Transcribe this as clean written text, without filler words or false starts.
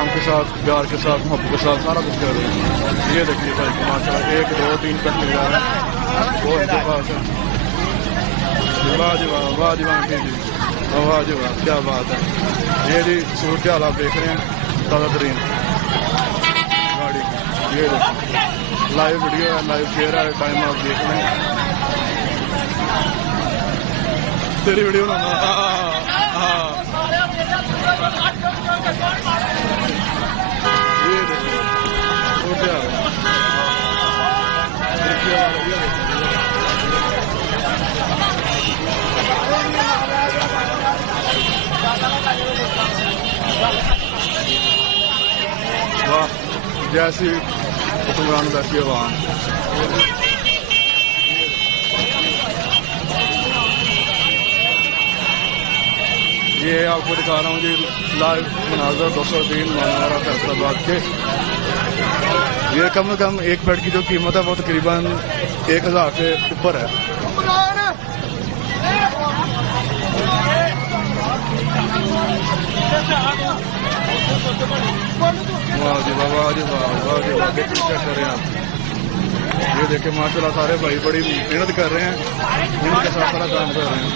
एहतराम के साथ, प्यार के साथ, मोहब्बत के साथ सारा कुछ कर रहे हैं। ये देखिए भाई माशाल्लाह 1 2 3 कट मिल जा रहा है। वो इनके पास है। वाह जी वाह, वाह जी वाह, वाह जी वाह, क्या बात है। ये जी सूरत हाल आप देख रहे हैं, ताज़ा तरीन गाड़ी। ये लाइव वीडियो है, लाइव शेयर है, टाइम आप देख रहे हैं। तेरी वीडियो ना ये देखो वाह, जैसी हुक्मरान वैसी आवाम। ये आपको दिखा रहा हूँ जी लाइव मनाजर 203 मानारा फैसलाबाद के। ये कम से कम एक बेड की जो कीमत है वो तकरीबन 1000 से ऊपर है। वाह जी वाह, वाह जी वाह, वाह जी वाह, चेक कर रहे हैं आप। ये देखे माशाल्लाह सारे भाई बड़ी मेहनत कर रहे हैं, मेहनत के साथ सारा काम कर रहे हैं।